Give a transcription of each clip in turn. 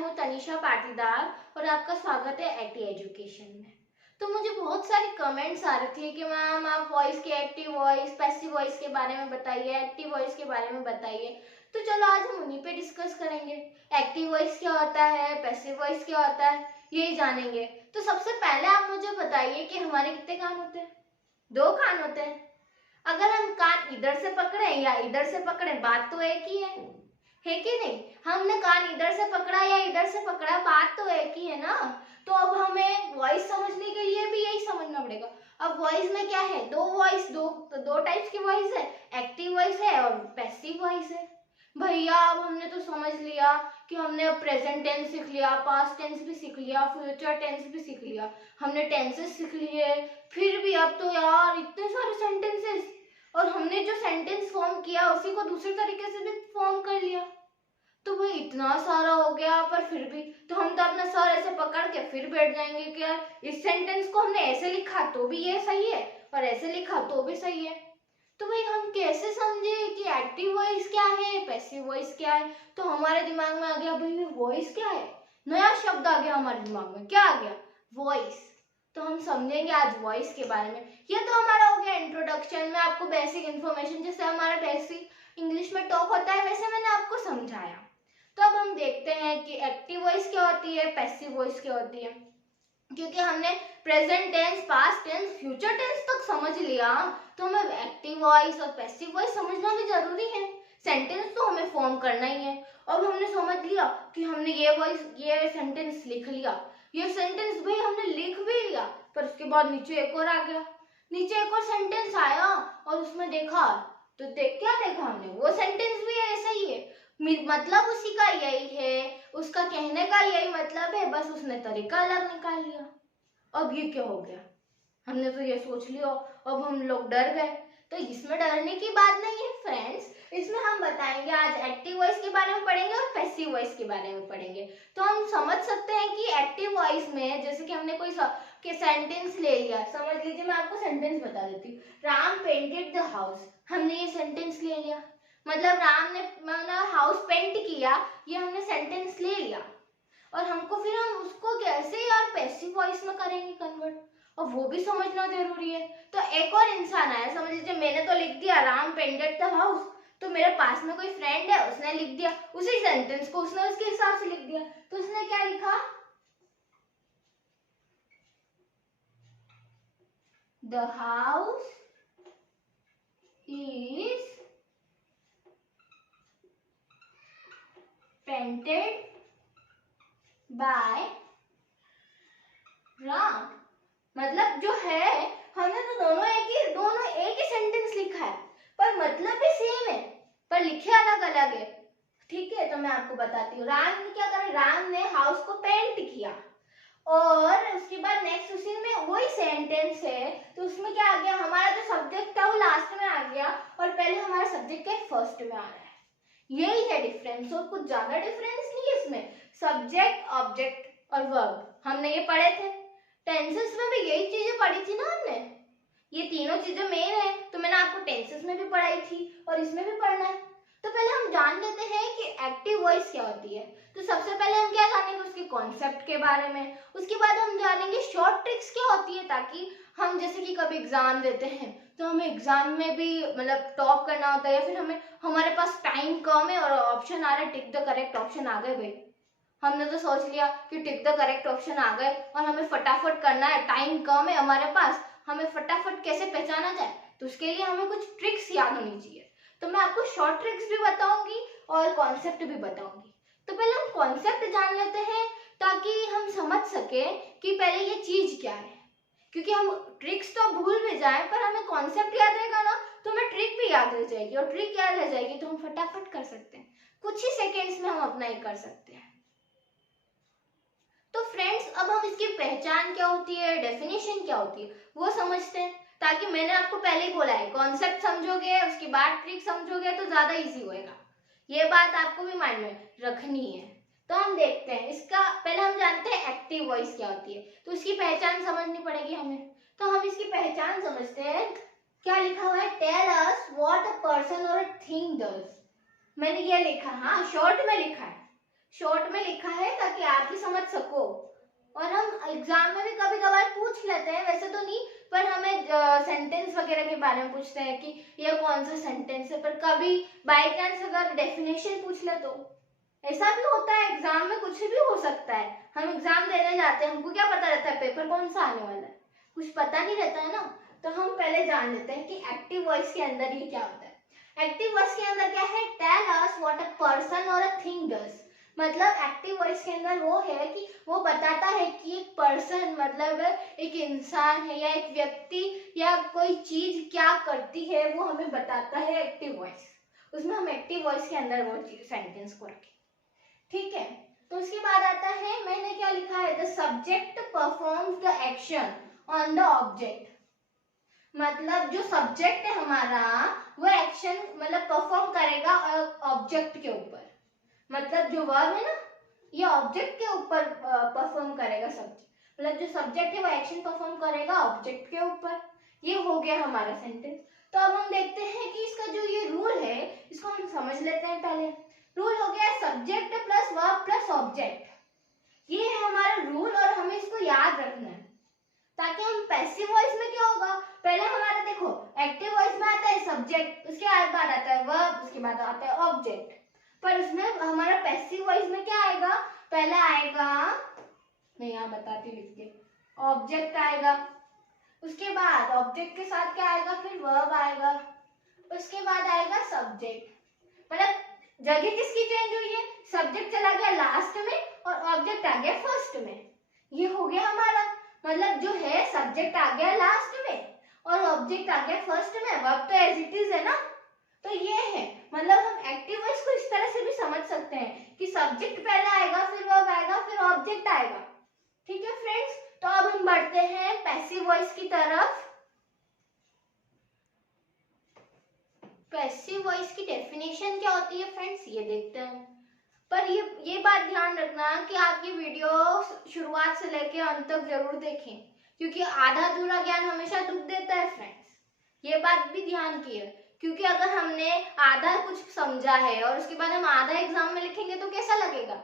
हूँ तनिषा पाटीदार और आपका स्वागत है एक्टिव एजुकेशन में। तो मुझे बहुत सारे कमेंट्स आ रहे थे कि मैम आप वॉइस के एक्टिव वॉइस, पैसिव वॉइस के बारे में बताइए, एक्टिव वॉइस के बारे में बताइए। तो चलो आज हम उन्हीं पे डिस्कस करेंगे। एक्टिव वॉइस क्या होता है, पैसिव वॉइस क्या होता है, यही जानेंगे। तो सबसे पहले आप मुझे बताइए कि हमारे कितने कान होते हैं? 2 कान होते हैं। अगर हम कान इधर से पकड़े या इधर से पकड़े, बात तो एक ही है कि नहीं? हमने कान इधर से पकड़ा या इधर से पकड़ा, बात तो एक ही है ना। तो अब हमें वॉइस समझने के लिए भी यही समझना पड़ेगा। अब वॉइस में क्या है? दो टाइप्स की वॉइस है, एक्टिव वॉइस है और पैसिव वॉइस है। भैया अब हमने तो समझ लिया कि हमने प्रेजेंट टेंस सीख लिया, पास्ट टेंस भी सीख लिया, फ्यूचर टेंस भी सीख लिया, हमने टेंसेस सीख लिए। फिर भी अब तो यार इतने सारे सेंटेंसेस, और हमने जो सेंटेंस फॉर्म किया उसी को दूसरे तरीके से भी फॉर्म कर लिया। तो भाई इतना सारा हो गया, पर फिर भी तो हम तो अपना सर ऐसे पकड़ के फिर बैठ जाएंगे कि यार इस सेंटेंस को हमने ऐसे लिखा तो भी ये सही है और ऐसे लिखा तो भी सही है। तो भाई हम कैसे समझे कि एक्टिव वॉइस क्या है, पैसिव वॉइस क्या है? तो हमारे दिमाग में आ गया भाई वॉइस क्या है, नया शब्द आ गया हमारे दिमाग में। क्या आ गया? वॉइस। तो हम समझेंगे आज वॉइस के बारे में। ये तो हमारा हो गया इंट्रोडक्शन में, आपको बेसिक इन्फॉर्मेशन, जैसे हमारा बेसिक इंग्लिश में टॉक होता है वैसे मैंने आपको समझाया। तो अब हम देखते हैं कि एक्टिव वॉइस क्या होती है, पैसिव वॉइस क्या होती है। क्योंकि हमने present tense, past tense, future tense तक समझ लिया, तो हमें एक्टिव वॉइस और पैसिव वॉइस समझना भी जरूरी है। सेंटेंस तो हमें फॉर्म करना ही है। अब हमने समझ लिया कि हमने ये सेंटेंस लिख लिया, ये सेंटेंस भाई हमने लिख भी लिया, पर उसके बाद नीचे एक और आ गया, नीचे एक और सेंटेंस आया और उसमें देखा, तो क्या देखा हमने? वो सेंटेंस भी ऐसा ही है, मतलब उसी का यही है, उसका कहने का यही मतलब है, बस उसने तरीका अलग निकाल लिया। अब ये क्या हो गया? हमने तो ये सोच लिया, अब हम लोग डर गए। तो इसमें डरने की बात नहीं है फ्रेंड्स, इसमें हम बताएंगे आज एक्टिव वॉइस के बारे में पढ़ेंगे और पैसिव वॉइस के बारे में पढ़ेंगे। तो हम समझ सकते हैं कि एक्टिव वॉइस में जैसे कि हमने कोई सेंटेंस ले लिया, समझ लीजिए मैं आपको सेंटेंस बता देती हूँ, राम पेंटेड द हाउस। हमने ये सेंटेंस ले लिया, मतलब राम ने हाउस पेंट किया, ये हमने सेंटेंस ले लिया, और हमको फिर हम उसको कैसे यार पैसिव वॉइस में करेंगे कन्वर्ट, और वो भी समझना जरूरी है। तो एक और इंसान आया, समझ लीजिए मैंने तो लिख दिया राम पेंटेड द हाउस, तो मेरे पास में कोई फ्रेंड है, उसने लिख दिया उसी सेंटेंस को, उसने उसके हिसाब से लिख दिया। तो उसने क्या लिखा? The house is painted bye Ram. मतलब जो है, हमने तो दोनों एक ही सेंटेंस लिखा है, पर मतलब भी सेम है, पर लिखे अलग अलग है। ठीक है, तो मैं आपको बताती हूँ। राम ने क्या करा? राम ने हाउस को पेंट किया, और उसके बाद नेक्स्ट उसी में वही सेंटेंस है, तो उसमें क्या आ गया? हमारा जो सब्जेक्ट था वो लास्ट में आ गया, और पहले हमारा सब्जेक्ट के फर्स्ट में आ रहा है। यही है डिफरेंस, और कुछ ज्यादा डिफरेंस नहीं है इसमें। सब्जेक्ट, ऑब्जेक्ट और वर्ब हमने ये पढ़े थे। टेंसेस में भी यही चीजें पढ़ी थी ना हमने, ये तीनों चीजें मेन है, तो मैंने आपको टेंसेस में भी पढ़ाई थी और इसमें भी पढ़ना है। तो पहले हम जान लेते हैं कि एक्टिव वॉइस क्या होती है। तो सबसे पहले हम क्या जानेंगे? उसके कॉन्सेप्ट के बारे में। उसके बाद हम जानेंगे शॉर्ट ट्रिक्स क्या होती है, ताकि हम जैसे कि कभी एग्जाम देते हैं तो हमें एग्जाम में भी मतलब टॉप करना होता है, या फिर हमारे पास टाइम कम है और ऑप्शन आ रहा है टिक द करेक्ट ऑप्शन आ गए भाई, हमने तो सोच लिया कि टिक द करेक्ट ऑप्शन आ गए और हमें फटाफट करना है, टाइम कम है हमारे पास, हमें फटाफट कैसे पहचाना जाए, तो उसके लिए हमें कुछ ट्रिक्स याद होनी चाहिए। तो मैं आपको शॉर्ट ट्रिक्स भी बताऊंगी और कॉन्सेप्ट भी बताऊंगी। तो पहले हम कॉन्सेप्ट जान लेते हैं, ताकि हम समझ सके कि पहले ये चीज क्या है। क्योंकि हम ट्रिक्स तो भूल भी जाए, पर हमें कॉन्सेप्ट याद रहेगा ना, तो हमें ट्रिक भी याद रह जाएगी, और ट्रिक याद रह जाएगी तो हम फटाफट कर सकते हैं, कुछ ही सेकेंड्स में हम अपना ही कर सकते हैं। तो फ्रेंड्स, अब हम इसकी पहचान क्या होती है, डेफिनेशन क्या होती है, वो समझते हैं। ताकि मैंने आपको पहले ही बोला है, कॉन्सेप्ट समझोगे उसके बाद ट्रिक समझोगे तो ज्यादा इजी होएगा, ये बात आपको भी माइंड में रखनी है। तो हम देखते हैं, इसका पहले हम जानते हैं एक्टिव वॉइस क्या होती है, तो उसकी पहचान समझनी पड़ेगी हमें। तो हम इसकी पहचान समझते हैं। क्या लिखा हुआ है? Tell us what a person or a thing does. मैंने ये लिखा, हाँ शॉर्ट में लिखा है, शॉर्ट में लिखा है ताकि आप भी समझ सको। और हम एग्जाम में भी कभी कभार पूछ लेते हैं, वैसे तो नहीं, पर हमें सेंटेंस वगैरह के बारे में पूछते हैं कि ये कौन सा सेंटेंस है, पर कभी बाय चांस अगर डेफिनेशन पूछ ले तो ऐसा भी होता है। एग्जाम में कुछ भी हो सकता है। हम एग्जाम देने जाते हैं, हमको क्या पता रहता है पेपर कौन सा आने वाला है, कुछ पता नहीं रहता है ना। तो हम पहले जान लेते हैं कि एक्टिव वॉइस के अंदर ये क्या होता है। एक्टिव वॉइस के अंदर क्या है, tell us what a person or a thing does. मतलब एक्टिव वॉइस के अंदर वो है कि वो बताता है कि एक पर्सन मतलब एक इंसान है या एक व्यक्ति या कोई चीज क्या करती है, वो हमें बताता है एक्टिव वॉइस। उसमें हम एक्टिव वॉइस के अंदर वो सेंटेंस को रखें, ठीक है। तो उसके बाद आता है, मैंने क्या लिखा है, the subject performs the action on the object. मतलब जो सब्जेक्ट है हमारा वो एक्शन मतलब परफॉर्म करेगा ऑब्जेक्ट के ऊपर। मतलब जो वर्ब है ना, ये ऑब्जेक्ट के ऊपर परफॉर्म करेगा सब्जेक्ट। मतलब जो सब्जेक्ट है वो एक्शन परफॉर्म करेगा ऑब्जेक्ट के ऊपर। ये हो गया हमारा सेंटेंस। तो अब हम देखते हैं कि इसका जो ये रूल है इसको हम समझ लेते हैं। पहले रूल हो गया subject plus verb plus object, ये है हमारा रूल और हमें इसको याद रखना है ताकि हम पैसिव वॉइस में क्या होगा, पहले हमारा देखो एक्टिव वॉइस में आता है सब्जेक्ट, उसके बाद आता है वर्ब, उसके बाद आता है ऑब्जेक्ट। पर उसमें हमारा पैसिव वॉइस में क्या आएगा, पहले आएगा, मैं यहाँ बताती हूँ लिख के, ऑब्जेक्ट आएगा, उसके बाद ऑब्जेक्ट के साथ क्या आएगा, फिर वर्ब आएगा, उसके बाद आएगा सब्जेक्ट। मतलब जगह किसकी चेंज हुई है, सब्जेक्ट चला गया लास्ट में और ऑब्जेक्ट आ गया फर्स्ट में। ये हो गया हमारा, मतलब जो है सब्जेक्ट आ गया लास्ट में और ऑब्जेक्ट आ गया फर्स्ट में। वर्ब तो एज इट इज है ना। तो ये है, मतलब हम एक्टिव वॉइस को इस तरह से भी समझ सकते हैं कि सब्जेक्ट पहले आएगा, फिर वर्ब आएगा, फिर ऑब्जेक्ट आएगा। ठीक है फ्रेंड्स, तो अब हम बढ़ते हैं पैसिव वॉइस की तरफ। पैसिव वॉइस की डेफिनेशन क्या होती है फ्रेंड्स, ये देखते हैं। पर ये बात ध्यान रखना कि आप ये वीडियो शुरुआत से लेकर अंत तक जरूर देखें, क्योंकि आधा अधूरा ज्ञान हमेशा दुख देता है फ्रेंड्स। ये बात भी ध्यान की है, क्योंकि अगर हमने आधा कुछ समझा है और उसके बाद हम आधा एग्जाम में लिखेंगे तो कैसा लगेगा,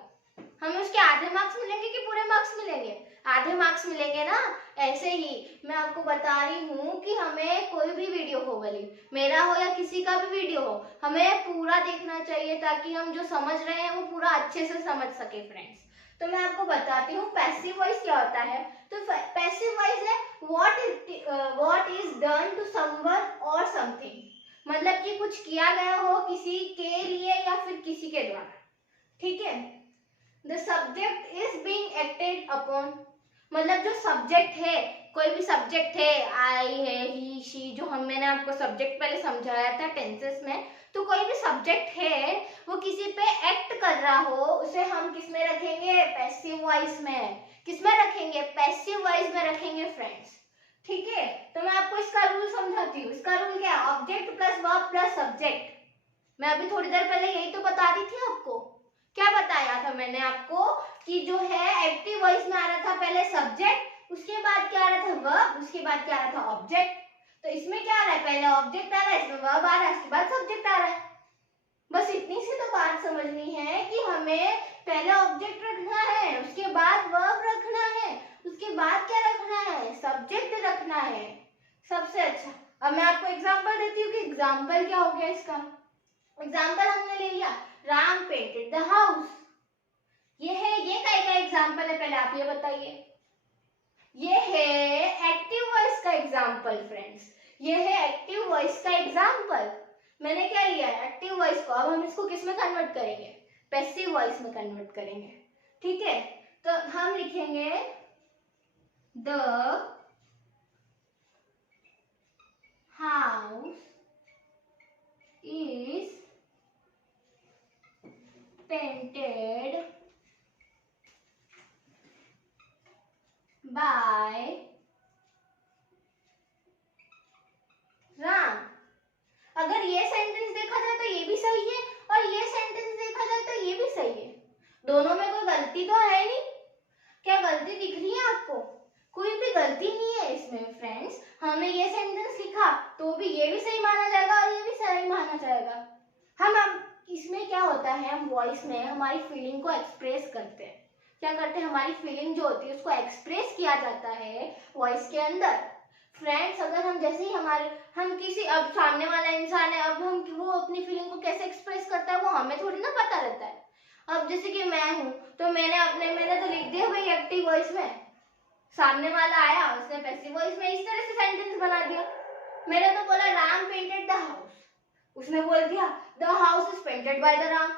हमें उसके आधे मार्क्स मिलेंगे कि पूरे मार्क्स मिलेंगे, आधे मार्क्स मिलेंगे ना। ऐसे ही मैं आपको बता रही हूँ कि हमें कोई भी वीडियो हो, भले मेरा हो या किसी का भी वीडियो हो, हमें पूरा देखना चाहिए ताकि हम जो समझ रहे हैं वो पूरा अच्छे से समझ सके फ्रेंड्स। तो मैं आपको बताती हूँ पैसिव वॉइस क्या होता है। तो पैसिव वॉइस है what is done to someone or something, मतलब कि कुछ किया गया हो किसी के लिए या फिर किसी के द्वारा। ठीक है, the subject is being acted upon, मतलब जो सब्जेक्ट है, कोई भी सब्जेक्ट है, आई है, ही शी, जो मैंने आपको सब्जेक्ट पहले समझाया था टेंसेस में। तो कोई भी सब्जेक्ट है वो किसी पे एक्ट कर रहा हो, उसे हम किस में रखेंगे, पैसिव वॉइस में। किस में रखेंगे, पैसिव वॉइस में रखेंगे फ्रेंड्स। ठीक है, तो मैं आपको इसका रूल समझाती हूँ। इसका रूल क्या है, object plus verb plus subject. मैं अभी थोड़ी देर पहले यही तो बता रही थी आपको। क्या बताया था मैंने आपको कि जो है एक्टिव वॉइस में आ रहा था पहले सब्जेक्ट, उसके बाद क्या आ रहा था वर्ब, उसके बाद क्या आ रहा था ऑब्जेक्ट। तो इसमें क्या आ रहा है, पहले ऑब्जेक्ट आ रहा है, इसमें वर्ब आ रहा है, उसके बाद सब्जेक्ट आ रहा है। बस इतनी सी तो बात समझनी है कि हमें पहले ऑब्जेक्ट रखना है, उसके बाद वर्ब रखना है, उसके बाद क्या रखना है, सब्जेक्ट रखना है। सबसे अच्छा, अब मैं आपको एग्जांपल देती हूँ कि एग्जांपल क्या हो गया इसका। एग्जांपल हमने ले लिया, राम पेंटेड द हाउस। ये है, ये का एग्जांपल है, पहले आप ये बताइए। ये है एक्टिव वॉइस का एग्जांपल फ्रेंड्स, ये है एक्टिव वॉइस का एग्जांपल। मैंने क्या लिया है, एक्टिव वॉइस को। अब हम इसको किस में कन्वर्ट करेंगे, पैसिव वॉइस में कन्वर्ट करेंगे। ठीक है, तो हम लिखेंगे the house is painted by Ram. अगर ये सेंटेंस देखा जाए तो ये भी सही है और ये सेंटेंस देखा जाए तो ये भी सही है। दोनों में कोई गलती तो है नहीं। क्या गलती दिख रही है आपको, कोई भी गलती नहीं है इसमें फ्रेंड्स। हमने ये सेंटेंस लिखा तो भी ये भी सही माना जाएगा और ये भी सही माना जाएगा। हम अब इसमें क्या होता है, हम वॉइस में हमारी फीलिंग को एक्सप्रेस करते हैं। क्या करते हैं, हमारी फीलिंग जो होती है उसको एक्सप्रेस किया जाता है वॉइस के अंदर। फ्रेंड्स, अगर हम जैसे ही हम किसी, अब सामने वाला इंसान है, अब हम वो अपनी फीलिंग को कैसे एक्सप्रेस करता है वो हमें थोड़ी ना पता रहता है। अब जैसे कि मैं हूँ तो मैंने तो लिख दिया भाई एक्टिव वॉइस में, सामने वाला आया उसने पैसिव वॉइस में इस तरह से सेंटेंस बना दिया। मैंने तो बोला राम पेंटेड द हाउस, उसने बोल दिया the house is painted by the Ram.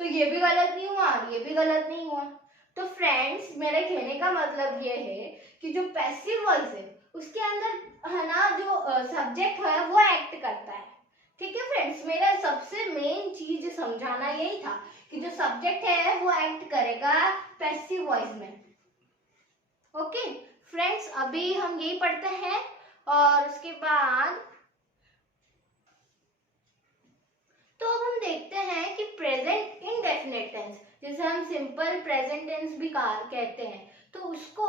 तो ये भी गलत नहीं हुआ, ये भी गलत नहीं हुआ। तो फ्रेंड्स, मेरे कहने का मतलब ये है कि जो पैसिव वॉइस है उसके अंदर है ना, जो सब्जेक्ट है वो एक्ट करता है। ठीक है फ्रेंड्स, मेरा सबसे मेन चीज समझाना यही था कि जो सब्जेक्ट है वो एक्ट करेगा पैसिव वॉइस में। ओके फ्रेंड्स, अभी हम यही पढ़ते हैं और उसके बाद तो अब हम देखते हैं कि प्रेजेंट इंडेफिनिट टेंस, जिसे हम सिंपल प्रेजेंट टेंस भी कहते हैं, तो उसको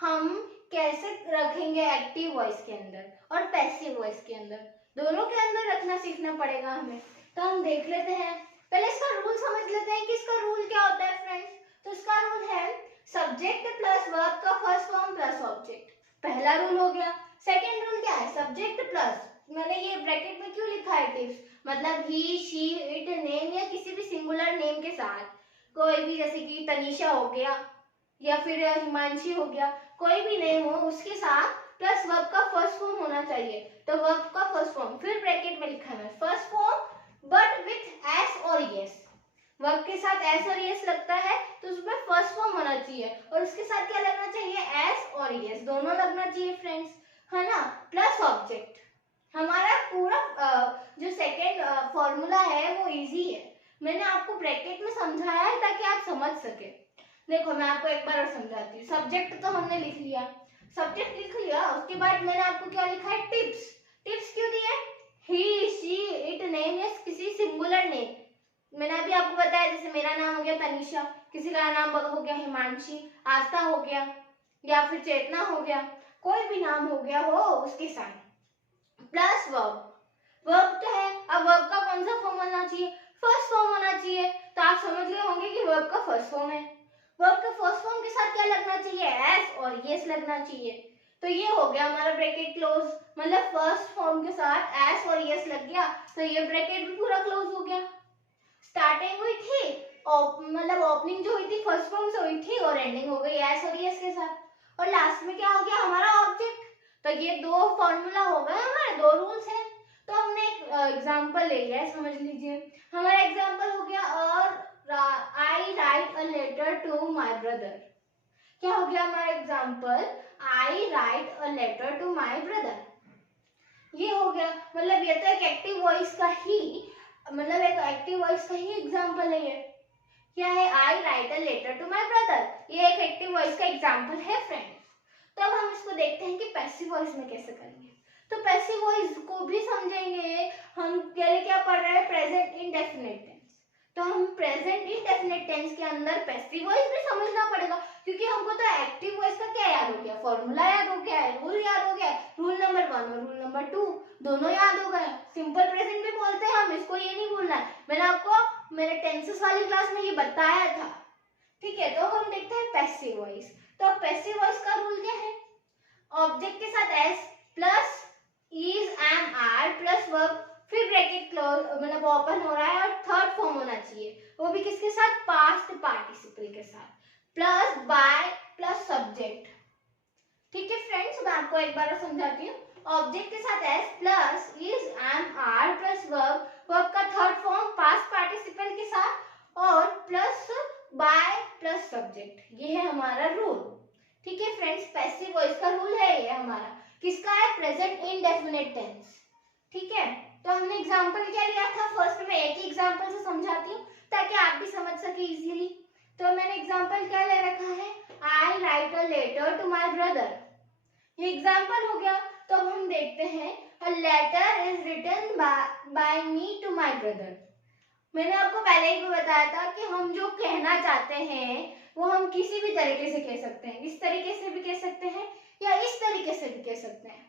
हम कैसे रखेंगे एक्टिव वॉइस के अंदर और पैसिव वॉइस के अंदर, दोनों के अंदर रखना सीखना पड़ेगा हमें। तो हम देख लेते हैं, पहले इसका रूल समझ लेते हैं कि इसका रूल क्या होता है फ्रेंड्स। तो इसका रूल है सब्जेक्ट प्लस वर्ब का फर्स्ट फॉर्म प्लस ऑब्जेक्ट, पहला रूल हो गया। सेकेंड रूल क्या है, सब्जेक्ट प्लस, मैंने ये ब्रैकेट में क्यों लिखा है टिप्स, मतलब ही शी इट नेम या किसी भी सिंगुलर नेम के साथ कोई भी, जैसे कि तनीषा हो गया या फिर हिमांशी हो गया, कोई भी नेम हो उसके साथ प्लस वर्ब का फर्स्ट फॉर्म होना चाहिए। तो वर्ब का फर्स्ट फॉर्म, फिर ब्रैकेट में लिखा है first form but with S और यस, वर्ब के साथ एस और यस लगता है तो उसमें फर्स्ट फॉर्म होना चाहिए, और उसके साथ क्या लगना चाहिए, एस और यस दोनों लगना चाहिए फ्रेंड्स, है ना, प्लस ऑब्जेक्ट। हमारा पूरा जो सेकेंड फॉर्मूला है वो इजी है, मैंने आपको ब्रैकेट में समझाया है ताकि आप समझ सके। देखो मैं आपको एक बार और समझाती हूँ। सब्जेक्ट तो हमने लिख लिया, सब्जेक्ट लिख लिया, उसके बाद मैंने आपको क्या लिखा है, टिप्स। टिप्स क्यों दिए, ही शी इट नेम या किसी सिंगुलर नेम, मैंने अभी आपको बताया जैसे मेरा नाम हो गया तनीषा, किसी का नाम हो गया हिमांशी, आस्था हो गया या फिर चेतना हो गया, कोई भी नाम हो गया हो उसके साथ प्लस वर्ब। वर्ब तो है, अब वर्ब का कौन सा फॉर्म होना चाहिए, फर्स्ट फॉर्म होना चाहिए। तो आप समझ गए होंगे कि वर्ब का फर्स्ट फॉर्म है, वर्ब के फर्स्ट फॉर्म के साथ क्या लगना चाहिए, एस और यस लगना चाहिए। तो ये हो गया हमारा ब्रैकेट क्लोज, मतलब फर्स्ट फॉर्म के साथ एस और यस लग गया तो ये ब्रैकेट भी पूरा क्लोज हो गया। स्टार्टिंग हुई थी मतलब ओपनिंग जो हुई थी फर्स्ट फॉर्म से हुई थी और एंडिंग हो गई एस और यस के साथ, और लास्ट में क्या हो गया हमारा ऑब्जेक्ट। तो ये दो फॉर्मूला हो गए हमारे, दो रूल्स हैं। तो हमने एक एग्जांपल ले लिया है, समझ लीजिए। हमारा एग्जांपल हो गया और I write a letter to my brother. क्या हो गया हमारा example, I write a letter to my brother, ये हो गया। मतलब ये तो एक एक्टिव वॉइस का ही, मतलब एक एक्टिव वॉइस का ही एग्जांपल है। ये क्या है, I write a letter to my brother, ये एक एक्टिव वॉइस का एग्जांपल है फ्रेंड्स। तो अब हम इसको देखते हैं कि पैसिव वॉइस में कैसे करेंगे। तो पैसिव वॉइस को भी समझेंगे हम, पहले क्या पढ़ रहे हैं, प्रेजेंट इंडेफिनिट टेंस। तो हम प्रेजेंट इंडेफिनिट टेंस के अंदर पैसिव वॉइस भी समझना पड़ेगा, क्योंकि हमको तो एक्टिव वॉइस का क्या याद हो गया, फॉर्मूला याद हो गया है, रूल याद हो गया है, रूल नंबर 1 और रूल नंबर 2 दोनों याद हो गए। सिंपल प्रेजेंट भी बोलते हैं हम, इसको ये नहीं भूलना है, मैंने आपको मेरे टेंसेस वाली क्लास में ये बताया था। ठीक है, तो हम देखते हैं पैसिव वॉइस। तो पैसिव वॉइस का रूल क्या है, ऑब्जेक्ट के साथ S plus is am are plus verb, फिर ब्रैकेट क्लोज मतलब ओपन हो रहा है और थर्ड फॉर्म होना चाहिए, वो भी किसके साथ, पास्ट पार्टिसिपल के साथ, प्लस बाय प्लस सब्जेक्ट। ठीक है फ्रेंड्स, मैं आपको एक बार और समझाती हूँ। ऑब्जेक्ट के साथ S plus is am are plus verb, verb का थर्ड फॉर्म पास्ट पार्टिसिपल के साथ और प्लस बाय प्लस सब्जेक्ट, ये है हमारा रूल। ठीक है फ्रेंड्स, पैसिव वॉइस का रूल है ये हमारा, किसका है, प्रेजेंट इंडेफिनिट टेंस। ठीक है, तो हमने एग्जांपल क्या लिया था, फर्स्ट में एक ही एग्जांपल से समझाती हूँ ताकि आप भी समझ सके इजीली। तो मैंने एग्जांपल क्या ले रखा है, I write a letter to my brother, ये एग्जांपल हो गया। तो अब हम देखते हैं, a letter is written by me to my brother. मैंने आपको पहले ही बताया था कि हम जो कहना चाहते हैं वो हम किसी भी तरीके से कह सकते हैं, इस तरीके से भी कह सकते हैं या इस तरीके से भी कह सकते हैं।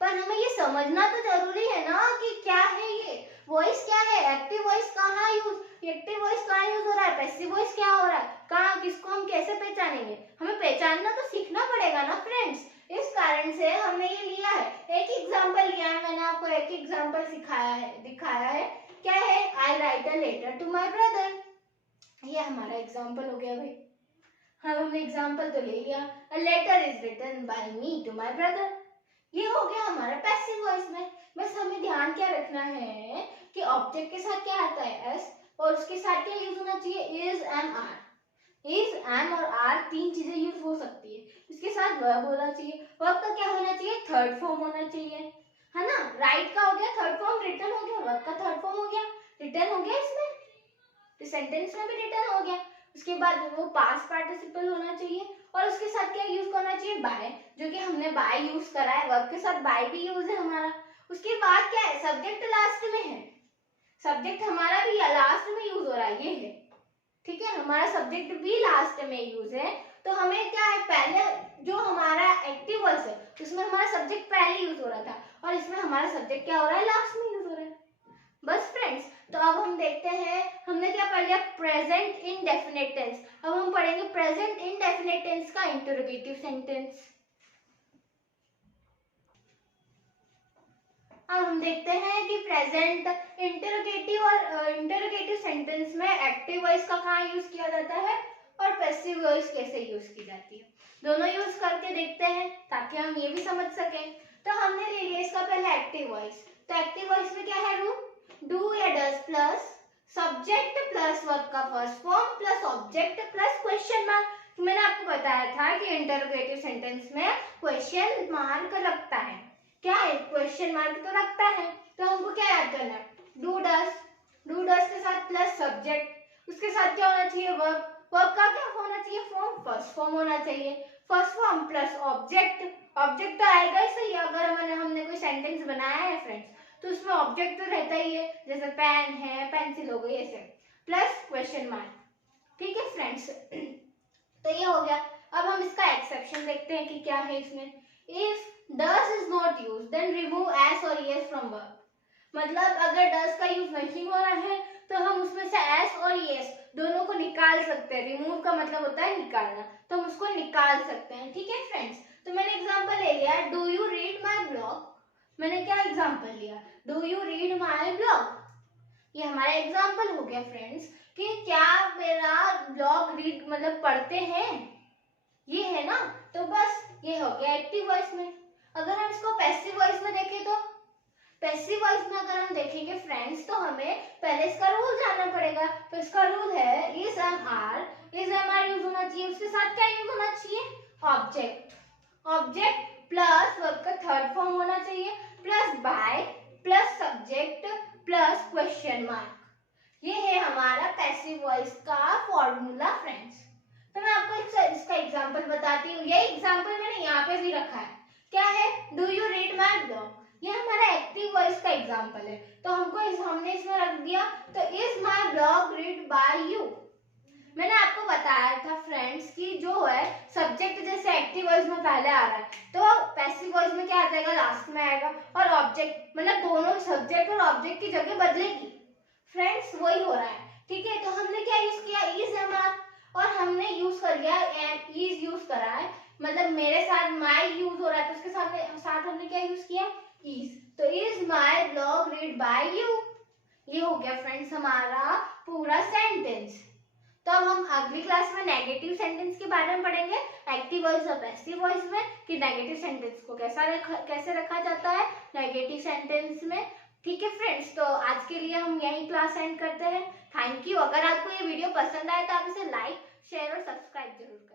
पर हमें ये समझना तो जरूरी है ना कि क्या है ये वॉइस, क्या है एक्टिव वॉइस, कहाँ यूज, एक्टिव वॉइस कहाँ यूज हो रहा है, पैसिव वॉइस क्या हो रहा है, कहाँ किसको हम कैसे पहचानेंगे, हमें पहचानना तो सीखना पड़ेगा ना फ्रेंड्स। इस कारण से हमने ये लिया है, एक एग्जांपल लिया है, मैंने आपको एक एग्जांपल सिखाया है, दिखाया है, क्या है, I write a letter to my brother, ये हमारा एग्जांपल हो गया भाई। हाँ, हमने एग्जांपल तो ले लिया, a letter is written by me to my brother, ये हो गया हमारा पैसिव वॉइस में। बस हमें ध्यान क्या रखना है कि ऑब्जेक्ट के साथ क्या आता है एस, और उसके साथ क्या यूज होना चाहिए is am are, is am और आर तीन चीजें यूज हो सकती है, इसके साथ वर्ब होना चाहिए, वर्ब का क्या होना चाहिए थर्ड फॉर्म होना चाहिए, है ना, राइट का हो गया थर्ड फॉर्म, रिटन हो गया वर्ब का थर्ड फॉर्म हो गया, रिटन हो गया इसमें, तो सेंटेंस में भी रिटन हो गया। उसके बाद वो पास्ट पार्टिसिपल होना चाहिए और उसके साथ क्या यूज करना चाहिए बाय, जो कि हमने बाय यूज करा है, वर्ब के साथ बाय भी यूज है हमारा। उसके बाद क्या है सब्जेक्ट लास्ट में है, सब्जेक्ट हमारा भी लास्ट में यूज हो रहा है, ये है ठीक है, हमारा सब्जेक्ट भी लास्ट में यूज है। तो हमें क्या है पहले जो हमारा एक्टिव वॉइस है उसमें हमारा सब्जेक्ट पहले यूज हो रहा था और इसमें हमारा सब्जेक्ट क्या हो रहा है लास्ट में यूज हो रहा है। बस फ्रेंड्स, तो अब हम देखते हैं हमने क्या पढ़ लिया प्रेजेंट इंडेफिनिट टेंस, अब हम पढ़ेंगे प्रेजेंट इंडेफिनिट टेंस का इंटरोगेटिव सेंटेंस। अब हम देखते हैं कि प्रेजेंट इंटरोगेटिव और इंटरोगेटिव सेंटेंस में एक्टिव वॉइस का कहाँ यूज किया जाता है और पैसिव वॉइस कैसे यूज की जाती है, दोनों यूज करके देखते हैं ताकि हम ये भी समझ सकें। तो हमने ले लिया इसका पहले एक्टिव वॉइस, तो एक्टिव वॉइस में क्या है रूल, डू या does plus subject plus verb का first form plus object plus question mark. मैंने आपको बताया था कि इंटरोगेटिव सेंटेंस में क्वेश्चन मार्क लगता है, क्या है क्वेश्चन मार्क तो रखता है, तो हमको क्या याद करना है डू डज के साथ प्लस सब्जेक्ट, उसके साथ क्या होना चाहिए वर्ब, वर्ब का क्या होना चाहिए फॉर्म फर्स्ट फॉर्म होना चाहिए, first form plus object, object तो आएगा ही सही, अगर हमने कोई सेंटेंस बनाया है फ्रेंड्स तो उसमें ऑब्जेक्ट तो रहता ही है, जैसे पेन है पेंसिल हो गई ऐसे, प्लस क्वेश्चन मार्क, ठीक है फ्रेंड्स। तो ये हो गया। अब हम इसका एक्सेप्शन देखते हैं कि क्या है इसमें, if does is not used then remove s और es from verb, मतलब अगर does का यूज नहीं हो रहा है तो हम उसमें से s और es दोनों को निकाल सकते हैं, रिमूव का मतलब होता है निकालना, तो हम उसको निकाल सकते हैं, ठीक है फ्रेंड्स। तो मैंने एग्जांपल ले लिया do you read my blog, मैंने क्या एग्जांपल लिया do you read my blog, ये हमारा एग्जांपल हो गया फ्रेंड्स कि क्या मेरा ब्लॉग रीड मतलब पढ़ते हैं, ये है ना, तो बस ये हो गया एक्टिव वॉइस में। अगर हम इसको पैसिव वॉइस में देखें तो पैसिव वॉइस में अगर हम देखेंगे फ्रेंड्स तो हमें पहले इसका रूल जानना पड़ेगा, तो इसका रूल है इज एम आर यूज होना चाहिए, उसके साथ क्या यूज होना चाहिए ऑब्जेक्ट, ऑब्जेक्ट प्लस वर्ब का थर्ड फॉर्म होना चाहिए plus by plus subject plus question mark, ये है हमारा पैसिव वॉइस का फॉर्मूला फ्रेंड्स। तो मैं आपको इसका एग्जांपल बताती हूँ, ये एग्जांपल मैंने यहाँ पे भी रखा है, क्या है do you read my blog, ये हमारा एक्टिव वॉइस का एग्जांपल है, तो हमने इसमें रख दिया तो is my blog read by you. मैंने आपको बताया था फ्रेंड्स कि जो है सब्जेक्ट जैसे एक्टिव वॉइस में पहले आ रहा है तो पैसिव वॉइस में क्या आ जाएगा लास्ट में आएगा, और ऑब्जेक्ट मतलब दोनों सब्जेक्ट और ऑब्जेक्ट की जगह बदलेगी फ्रेंड्स, वही हो रहा है, ठीक है। तो हमने क्या यूज किया इज एम आर और हमने यूज कर लिया इज यूज करा है, मतलब मेरे साथ माय यूज हो रहा है तो उसके साथ हमने क्या यूज किया इज, तो is my blog read by you, ये हो गया फ्रेंड्स हमारा पूरा सेंटेंस। तो अब हम अगली क्लास में नेगेटिव सेंटेंस के बारे में पढ़ेंगे, एक्टिव वॉइस और पैसिव वॉइस में, कि नेगेटिव सेंटेंस को कैसे रखा जाता है नेगेटिव सेंटेंस में, ठीक है फ्रेंड्स। तो आज के लिए हम यही क्लास एंड करते हैं, थैंक यू। अगर आपको ये वीडियो पसंद आए तो आप इसे लाइक शेयर और सब्सक्राइब जरूर करें।